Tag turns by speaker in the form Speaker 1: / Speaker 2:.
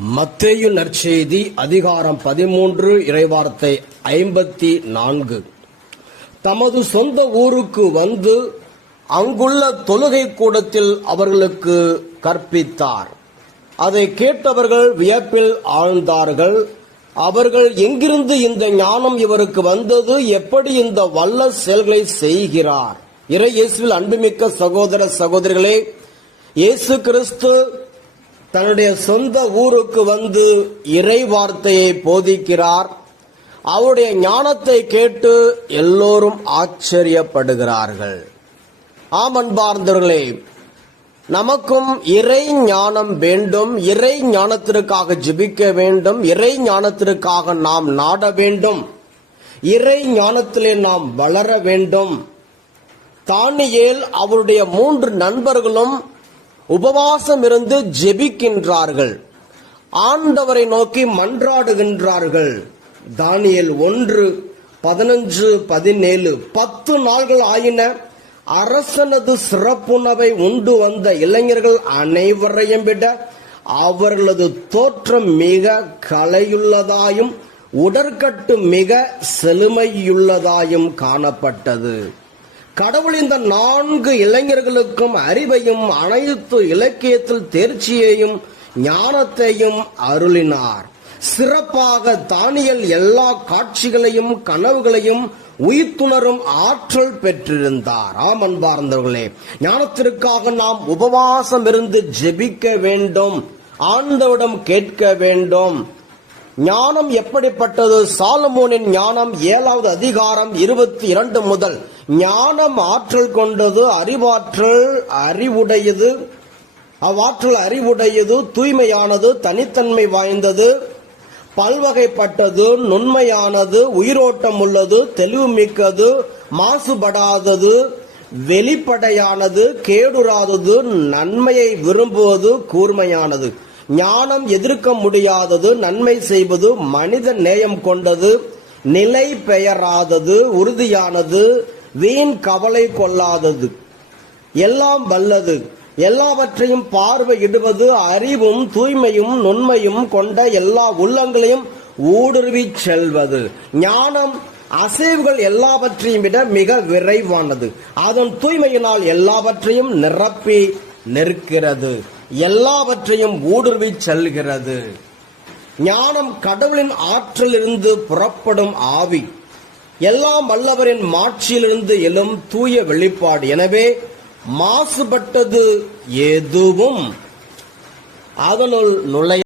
Speaker 1: மத்தேயு நற்செய்தி அதிகாரம் பதிமூன்று இறைவார்த்தை ஐம்பத்தி நான்கு தமது சொந்த ஊருக்கு வந்து அங்குள்ள தொழுகை கூடத்தில் அவர்களுக்கு கற்பித்தார். அதை கேட்டவர்கள் வியப்பில் ஆழ்ந்தார்கள். அவர்கள் எங்கிருந்து இந்த ஞானம் இவருக்கு வந்தது? எப்படி இந்த வல்ல செயல்களை செய்கிறார்? இறை இயேசுவில் அன்புமிக்க சகோதர சகோதரிகளே இயேசு கிறிஸ்து தன்னுடைய சொந்த ஊருக்கு வந்து இறை வார்த்தையை போதிக்கிறார். அவருடைய ஞானத்தை கேட்டு எல்லோரும் ஆச்சரியப்படுகிறார்கள். ஆம் அன்பார்ந்தவர்களே நமக்கும் இறை ஞானம் வேண்டும். இறை ஞானத்திற்காக ஜிபிக்க வேண்டும். இறை ஞானத்திற்காக நாம் நாட வேண்டும். இறை ஞானத்திலே நாம் வளர வேண்டும். தானியேல் அவருடைய மூன்று நண்பர்களும் உபவாசம் இருந்து ஜெபிக்கின்றார்கள். ஆண்டவரை நோக்கி மன்றாடுகின்றார்கள். தானியல் ஒன்று பதினஞ்சு பதினேழு பத்து நாள்கள் ஆயின. அரசனது சிறப்புணவை உண்டு வந்த இளைஞர்கள் அனைவரையும் விட அவர்களது தோற்றம் மிக கலையுள்ளதாயும் உடற்கட்டு மிக செழுமையுள்ளதாயும் காணப்பட்டது. கடவுள் இந்த நான்கு இளைஞர்களுக்கும் அறிவையும் அனைத்து இலக்கியத்தில் தேர்ச்சியையும் ஞானத்தையும் அருளினார். சிறப்பாக தானியல் எல்லா காட்சிகளையும் கனவுகளையும் உயிர்த்துணரும் ஆற்றல் பெற்றிருந்தார். ஆம் அன்பார்ந்தவர்களே ஞானத்திற்காக நாம் உபவாசம் இருந்து ஜெபிக்க வேண்டும் ஆண்டவிடம் கேட்க வேண்டும். ஞானம் எப்படிப்பட்டது? சாலமோனின் ஞானம் ஏழாவது அதிகாரம் இருபத்தி இரண்டு முதல். ஞானம் ஆற்றல் கொண்டது அறிவாற்றல் அறிவுடையது. அவ்வாற்றல் அறிவுடையது தூய்மையானது தனித்தன்மை வாய்ந்தது. பல்வகைப்பட்டது நுண்மையானது உயிரோட்டம் உள்ளது தெளிவு மிக்கது மாசுபடாதது வெளிப்படையானது கேடுறாதது நன்மையை விரும்புவது கூர்மையானது. ஞானம் எதிர்க்க முடியாதது நன்மை செய்வது மனித நேயம் கொண்டது நிலை பெயராதது உறுதியானது வீண் கவலை கொள்ளாதது. எல்லாம் வல்லது. எல்லாவற்றையும் பார்வையிடுவது அறிவும் தூய்மையும் நுண்மையும் கொண்ட எல்லா உள்ளங்களையும் ஊடுருவி செல்வது. ஞானம் அசைவுகள் எல்லாவற்றையும் விட மிக விரைவானது. அதன் தூய்மையினால் எல்லாவற்றையும் நிரப்பி நிற்கிறது. எல்லாவற்றையும் ஊடுருவி செல்கிறது. ஞானம் கடவுளின் ஆற்றலிருந்து புறப்படும் ஆவி. எல்லாம் வல்லவரின் மாட்சியிலிருந்து எழும் தூய வெளிப்பாடு. எனவே மாசுபட்டது எதுவும் அதனுள் நுழைய